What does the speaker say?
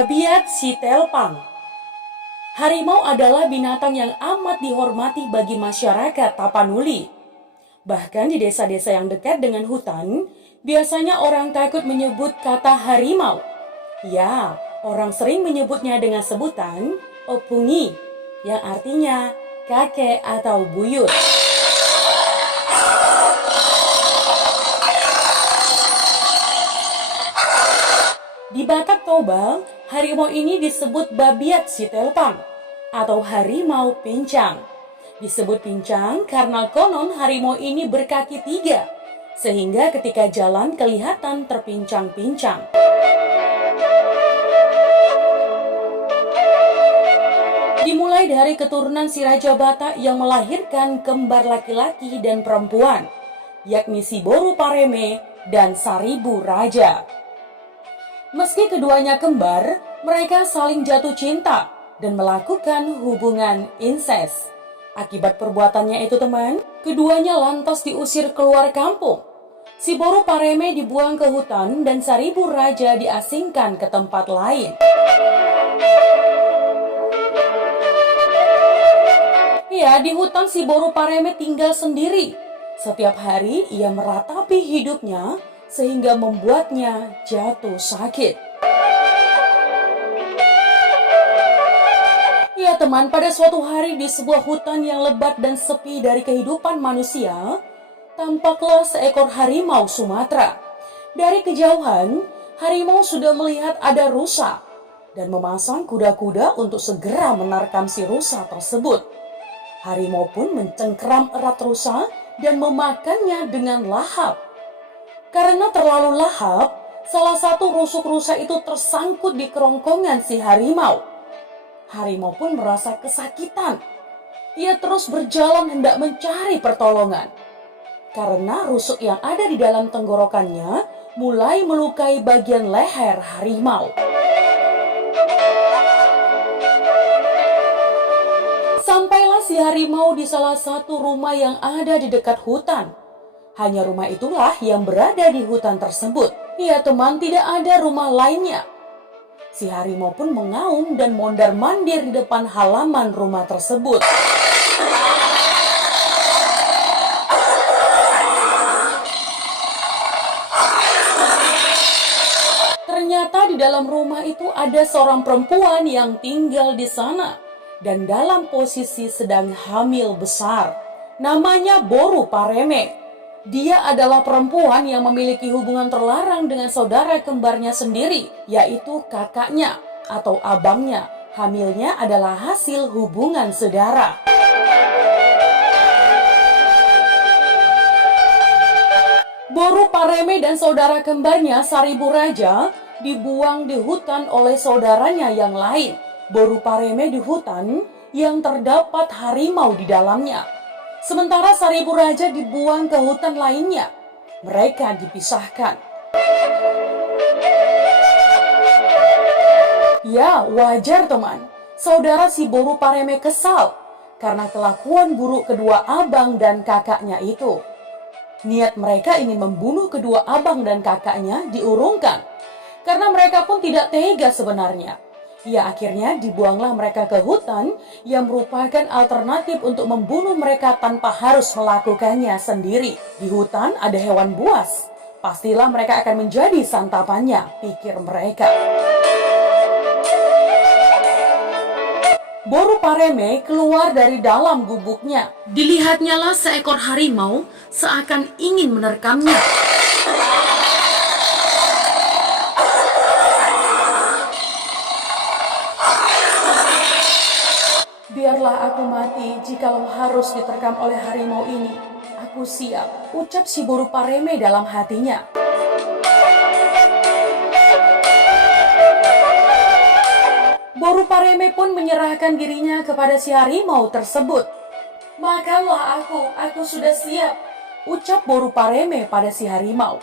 Babiat si Telpang. Harimau adalah binatang yang amat dihormati bagi masyarakat Tapanuli. Bahkan di desa-desa yang dekat dengan hutan, biasanya orang takut menyebut kata harimau. Ya, orang sering menyebutnya dengan sebutan opungi, yang artinya kakek atau buyut. Di Batak Toba, harimau ini disebut babiat si Telpang atau harimau pincang. Disebut pincang karena konon harimau ini berkaki 3, sehingga ketika jalan kelihatan terpincang-pincang. Dimulai dari keturunan si Raja Batak yang melahirkan kembar laki-laki dan perempuan, yakni si Boru Pareme dan Saribu Raja. Meski keduanya kembar, mereka saling jatuh cinta dan melakukan hubungan incest. Akibat perbuatannya itu teman, keduanya lantas diusir keluar kampung. Si Boru Pareme dibuang ke hutan dan Saribu Raja diasingkan ke tempat lain. Ya, di hutan si Boru Pareme tinggal sendiri. Setiap hari ia meratapi hidupnya sehingga membuatnya jatuh sakit. Ya teman, pada suatu hari di sebuah hutan yang lebat dan sepi dari kehidupan manusia, tampaklah seekor harimau Sumatera. Dari kejauhan, harimau sudah melihat ada rusa dan memasang kuda-kuda untuk segera menerkam si rusa tersebut. Harimau pun mencengkeram erat rusa dan memakannya dengan lahap. Karena terlalu lahap, salah satu rusuk rusa itu tersangkut di kerongkongan si harimau. Harimau pun merasa kesakitan. Ia terus berjalan hendak mencari pertolongan. Karena rusuk yang ada di dalam tenggorokannya mulai melukai bagian leher harimau. Sampailah si harimau di salah satu rumah yang ada di dekat hutan. Hanya rumah itulah yang berada di hutan tersebut. Ya teman, tidak ada rumah lainnya. Si harimau pun mengaum dan mondar-mandir di depan halaman rumah tersebut. Ternyata di dalam rumah itu ada seorang perempuan yang tinggal di sana dan dalam posisi sedang hamil besar. Namanya Boru Pareme. Dia adalah perempuan yang memiliki hubungan terlarang dengan saudara kembarnya sendiri, yaitu kakaknya atau abangnya. Hamilnya adalah hasil hubungan saudara. Boru Pareme dan saudara kembarnya Saribu Raja dibuang di hutan oleh saudaranya yang lain. Boru Pareme di hutan yang terdapat harimau di dalamnya. Sementara Saribu Raja dibuang ke hutan lainnya. Mereka dipisahkan. Ya, wajar teman. Saudara si Boru Pareme kesal karena kelakuan buruk kedua abang dan kakaknya itu. Niat mereka ingin membunuh kedua abang dan kakaknya diurungkan. Karena mereka pun tidak tega sebenarnya. Ya, akhirnya dibuanglah mereka ke hutan yang merupakan alternatif untuk membunuh mereka tanpa harus melakukannya sendiri. Di hutan ada hewan buas. Pastilah mereka akan menjadi santapannya, pikir mereka. Boru Pareme keluar dari dalam gubuknya. Dilihatnyalah seekor harimau seakan ingin menerkamnya. Biarlah aku mati jikalau harus diterkam oleh harimau ini. Aku siap, ucap si Boru Pareme dalam hatinya. Boru Pareme pun menyerahkan dirinya kepada si harimau tersebut. Makanlah aku sudah siap, ucap Boru Pareme pada si harimau.